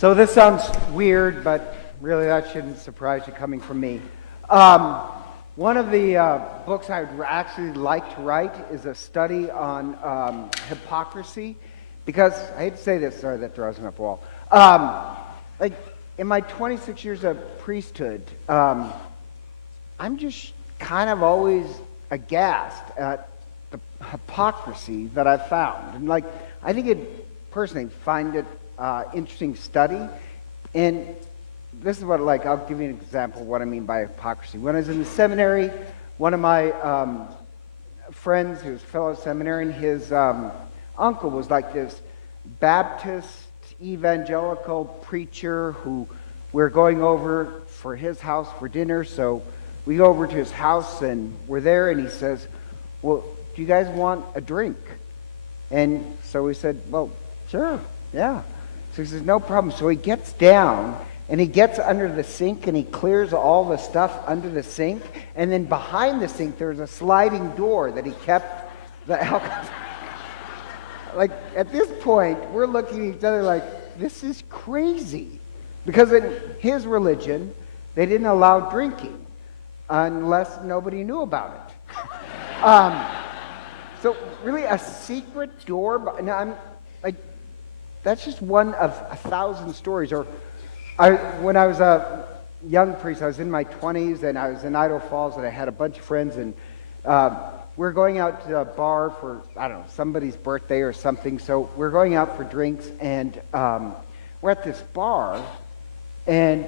So this sounds weird, but really that shouldn't surprise you coming from me. One of the books I would actually like to write is a study on hypocrisy, because I hate to say this, sorry that throws me up the wall. Like in my 26 years of priesthood, I'm just kind of always aghast at the hypocrisy that I've found, and like I think it personally find it interesting study. And this is what, like, I'll give you an example of what I mean by hypocrisy. When I was in the seminary, one of my friends, who was a fellow seminarian, his uncle was like this Baptist evangelical preacher who we're going over for his house for dinner. So we go over to his house and we're there, and he says, well, do you guys want a drink? And so we said, well, sure, yeah. So he says, no problem. So he gets down and he gets under the sink and he clears all the stuff under the sink. And then behind the sink, there's a sliding door that he kept the alcohol. Like, at this point, we're looking at each other like, this is crazy. Because in his religion, they didn't allow drinking unless nobody knew about it. So really a secret door, now I'm like, that's just one of 1,000 stories. Or when I was a young priest, I was in my 20s, and I was in Idaho Falls, and I had a bunch of friends, and we were going out to a bar for, I don't know, somebody's birthday or something. So we're going out for drinks, and we're at this bar, and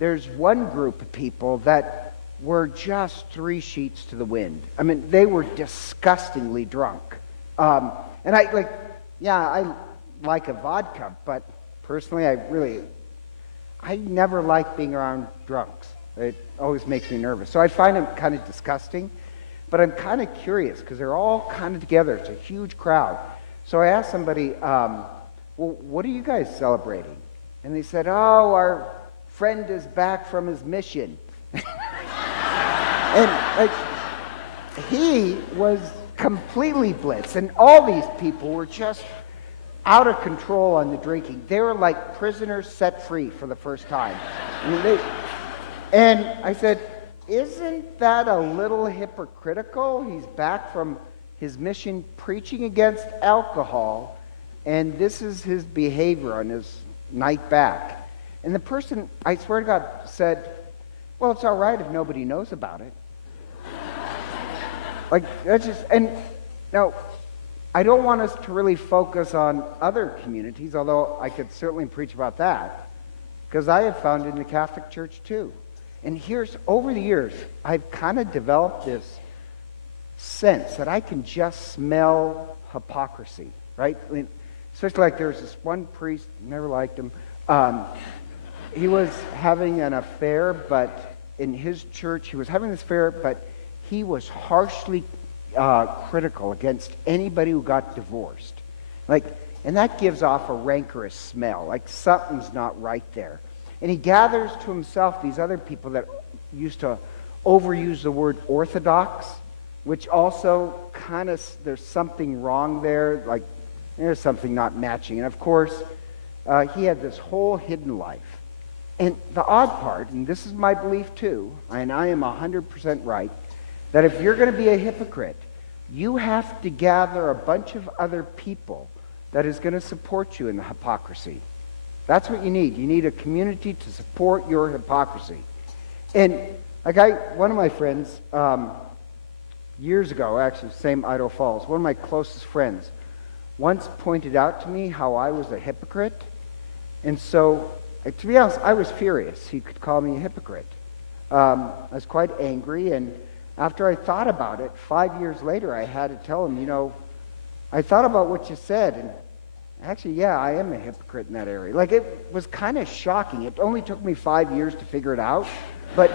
there's one group of people that were just 3 sheets to the wind. I mean, they were disgustingly drunk. And I like a vodka, but personally, I never like being around drunks. It always makes me nervous. So I find them kind of disgusting, but I'm kind of curious because they're all kind of together. It's a huge crowd. So I asked somebody, well, what are you guys celebrating? And they said, oh, our friend is back from his mission. And like, he was completely blitzed, and all these people were just out of control on the drinking. They were like prisoners set free for the first time. And I said, isn't that a little hypocritical? He's back from his mission preaching against alcohol, and this is his behavior on his night back. And the person, I swear to God, said, well, it's all right if nobody knows about it. Like, that's just, and now, I don't want us to really focus on other communities, although I could certainly preach about that, because I have found it in the Catholic Church too. And over the years, I've kind of developed this sense that I can just smell hypocrisy, right? I mean, especially like there's this one priest, never liked him. He was having an affair, but in his church, he was having this affair, but he was harshly critical against anybody who got divorced. And that gives off a rancorous smell, like something's not right there. And he gathers to himself these other people that used to overuse the word orthodox, which also kind of, there's something wrong there, like there's something not matching. And of course, he had this whole hidden life. And the odd part, and this is my belief too, and I am 100% right, that if you're going to be a hypocrite, you have to gather a bunch of other people that is going to support you in the hypocrisy. That's what you need. You need a community to support your hypocrisy. And one of my friends, years ago, actually, same Idaho Falls, one of my closest friends, once pointed out to me how I was a hypocrite. And so, to be honest, I was furious. He could call me a hypocrite. I was quite angry, and after I thought about it, 5 years later, I had to tell him, I thought about what you said, and actually, yeah, I am a hypocrite in that area. Like, it was kind of shocking. It only took me 5 years to figure it out, but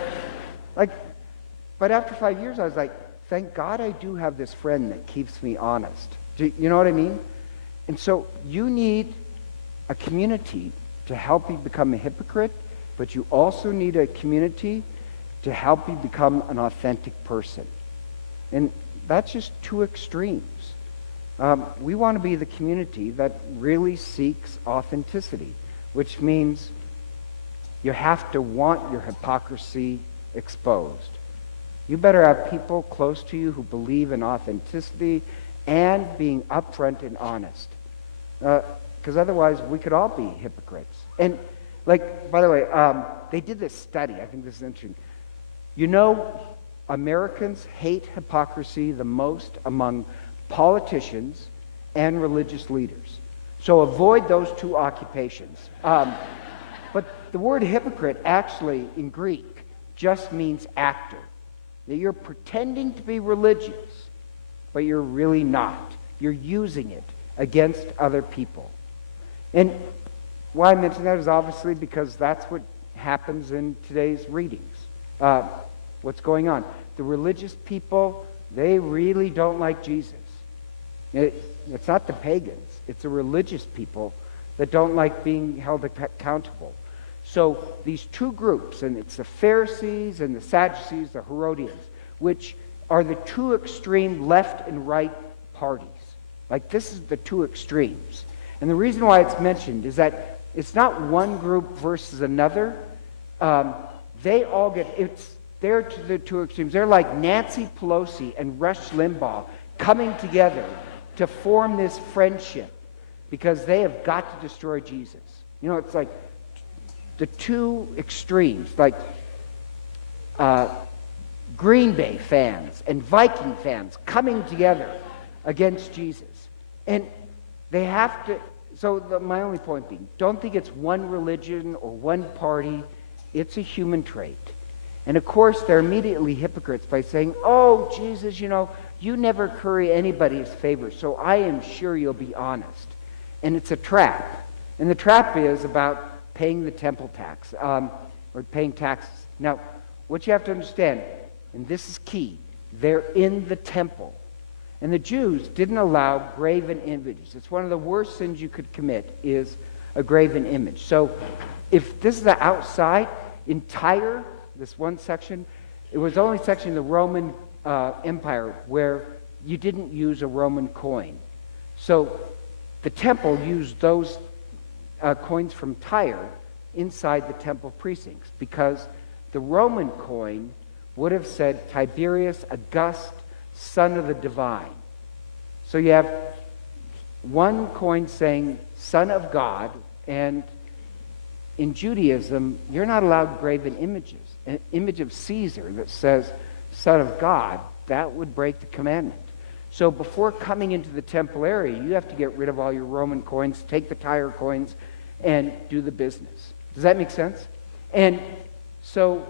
after 5 years, I was like, thank God I do have this friend that keeps me honest. Do you know what I mean? And so you need a community to help you become a hypocrite, but you also need a community to help you become an authentic person. And that's just two extremes. We want to be the community that really seeks authenticity. which means you have to want your hypocrisy exposed. You better have people close to you who believe in authenticity and being upfront and honest. Because otherwise, we could all be hypocrites. And, like, by the way, they did this study. I think this is interesting. You know, Americans hate hypocrisy the most among politicians and religious leaders. So avoid those two occupations. But the word hypocrite actually in Greek just means actor. That you're pretending to be religious, but you're really not. You're using it against other people. And why I mention that is obviously because that's what happens in today's readings. What's going on? The religious people, they really don't like Jesus. It's not the pagans. It's the religious people that don't like being held accountable. So these two groups, and it's the Pharisees and the Sadducees, the Herodians, which are the two extreme left and right parties. Like, this is the two extremes. And the reason why it's mentioned is that it's not one group versus another. They all they're to the two extremes. They're like Nancy Pelosi and Rush Limbaugh coming together to form this friendship because they have got to destroy Jesus. You know, it's like the two extremes, like Green Bay fans and Viking fans coming together against Jesus. And they have to, my only point being, don't think it's one religion or one party. It's a human trait. And of course, they're immediately hypocrites by saying, oh, Jesus, you never curry anybody's favor, so I am sure you'll be honest. And it's a trap. And the trap is about paying the temple tax, or paying taxes. Now, what you have to understand, and this is key, they're in the temple. And the Jews didn't allow graven images. It's one of the worst sins you could commit is a graven image. So if this is the outside, in Tyre, this one section, it was the only section in the Roman Empire where you didn't use a Roman coin. So the temple used those coins from Tyre inside the temple precincts because the Roman coin would have said Tiberius August, son of the divine. So you have one coin saying son of God, and in Judaism, you're not allowed graven images. An image of Caesar that says son of God, that would break the commandment. So before coming into the temple area, you have to get rid of all your Roman coins, take the Tyre coins, and do the business. Does that make sense? And so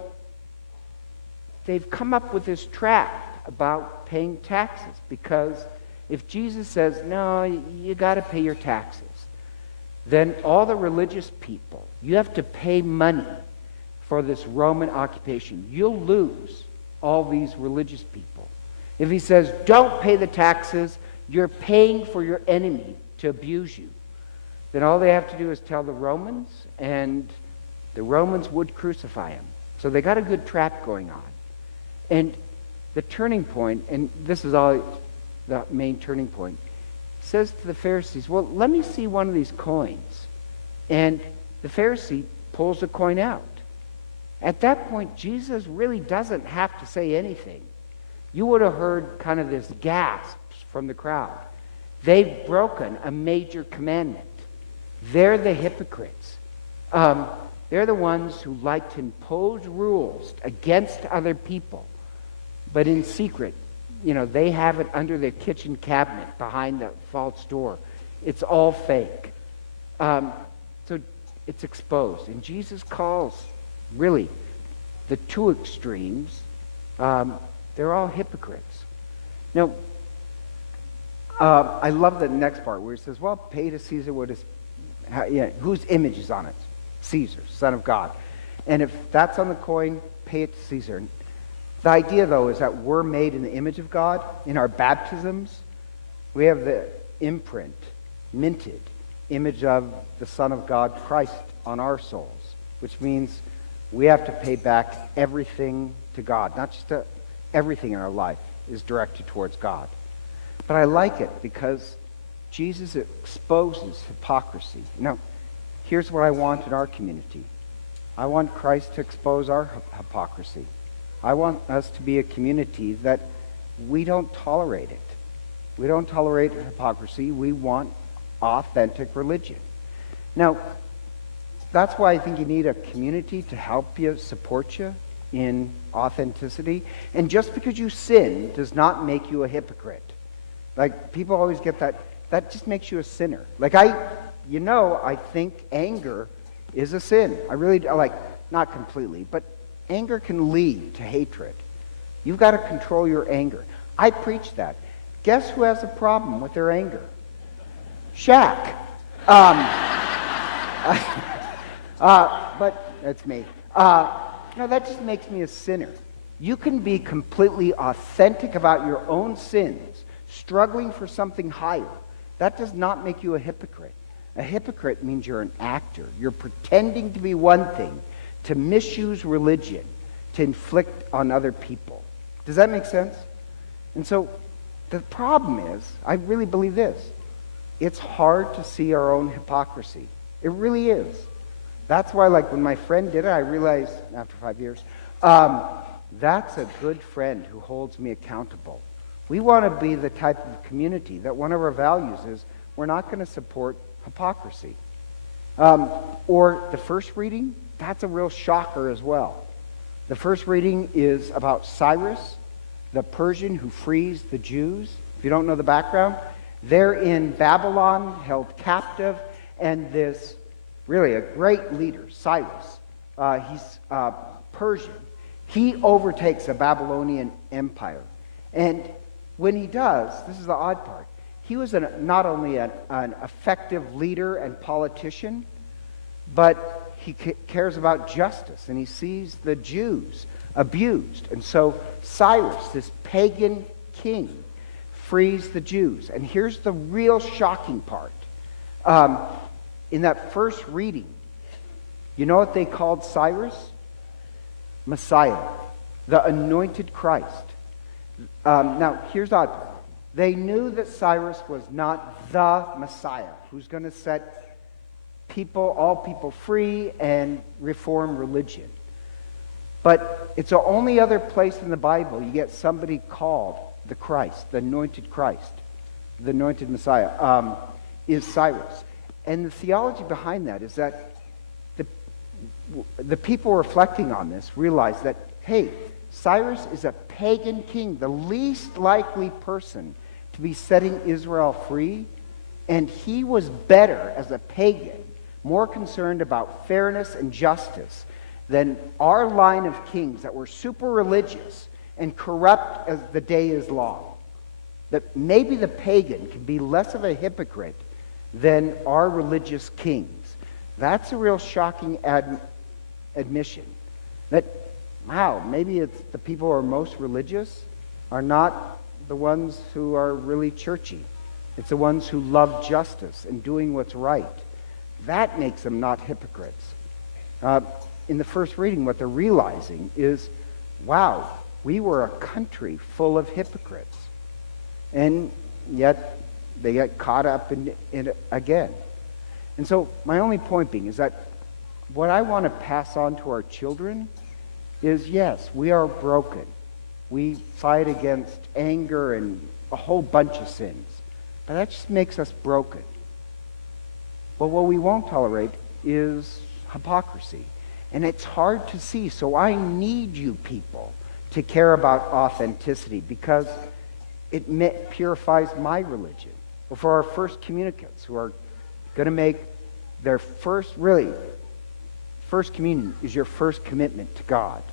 they've come up with this trap about paying taxes because if Jesus says, no, you got to pay your taxes, then all the religious people, you have to pay money for this Roman occupation. You'll lose all these religious people. If he says, don't pay the taxes, you're paying for your enemy to abuse you, then all they have to do is tell the Romans, and the Romans would crucify him. So they got a good trap going on. And the turning point, and this is all the main turning point, says to the Pharisees, well, let me see one of these coins. And the Pharisee pulls a coin out. At that point, Jesus really doesn't have to say anything. You would have heard kind of this gasps from the crowd. They've broken a major commandment. They're the hypocrites. They're the ones who like to impose rules against other people. But in secret, they have it under their kitchen cabinet behind the false door. It's all fake. So it's exposed. And Jesus calls, really, the two extremes, they're all hypocrites. Now, I love the next part where he says, well, pay to Caesar what is, whose image is on it? Caesar, son of God. And if that's on the coin, pay it to Caesar. The idea, though, is that we're made in the image of God. In our baptisms, we have the imprint, minted, image of the Son of God, Christ, on our souls, which means we have to pay back everything to God. Not just everything in our life is directed towards God. But I like it because Jesus exposes hypocrisy. Now, here's what I want in our community. I want Christ to expose our hypocrisy. I want us to be a community that we don't tolerate it. We don't tolerate hypocrisy. We want authentic religion. Now, that's why I think you need a community to help you, support you in authenticity. And just because you sin does not make you a hypocrite. Like, people always get that just makes you a sinner. Like, I think anger is a sin. I really, not completely, but anger can lead to hatred. You've got to control your anger. I preach that. Guess who has a problem with their anger? Shaq. But that's me. That just makes me a sinner. You can be completely authentic about your own sins, struggling for something higher. That does not make you a hypocrite. A hypocrite means you're an actor. You're pretending to be one thing, to misuse religion, to inflict on other people. Does that make sense? And so the problem is, I really believe this, it's hard to see our own hypocrisy. It really is. That's why, when my friend did it, I realized, after 5 years, that's a good friend who holds me accountable. We want to be the type of community that one of our values is we're not going to support hypocrisy. Or the first reading, that's a real shocker as well. The first reading is about Cyrus, the Persian who frees the Jews. If you don't know the background, they're in Babylon, held captive, and this really a great leader, Cyrus, he's Persian. He overtakes the Babylonian Empire. And when he does, this is the odd part, he was not only an effective leader and politician, but he cares about justice, and he sees the Jews abused. And so Cyrus, this pagan king, frees the Jews. And here's the real shocking part. In that first reading, you know what they called Cyrus? Messiah, the anointed Christ. Now, here's the odd part. They knew that Cyrus was not the Messiah who's going to set all people free and reform religion. But it's the only other place in the Bible you get somebody called the Christ, the anointed Messiah, is Cyrus. And the theology behind that is that the people reflecting on this realize that, hey, Cyrus is a pagan king, the least likely person to be setting Israel free, and he was better as a pagan, more concerned about fairness and justice than our line of kings that were super religious and corrupt as the day is long. That maybe the pagan can be less of a hypocrite than our religious kings. That's a real shocking admission. That, wow, maybe it's the people who are most religious are not the ones who are really churchy. It's the ones who love justice and doing what's right. That makes them not hypocrites. In the first reading, what they're realizing is, wow, we were a country full of hypocrites. And yet they get caught up in it again. And so my only point being is that what I want to pass on to our children is, yes, we are broken. We fight against anger and a whole bunch of sins. But that just makes us broken. But what we won't tolerate is hypocrisy. And it's hard to see. So I need you people to care about authenticity because it purifies my religion. Or for our first communicants who are going to make their first communion is your first commitment to God.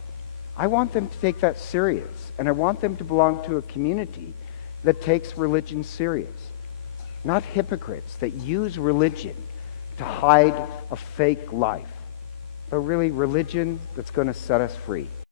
I want them to take that serious. And I want them to belong to a community that takes religion serious. Not hypocrites that use religion to hide a fake life. But really religion that's going to set us free.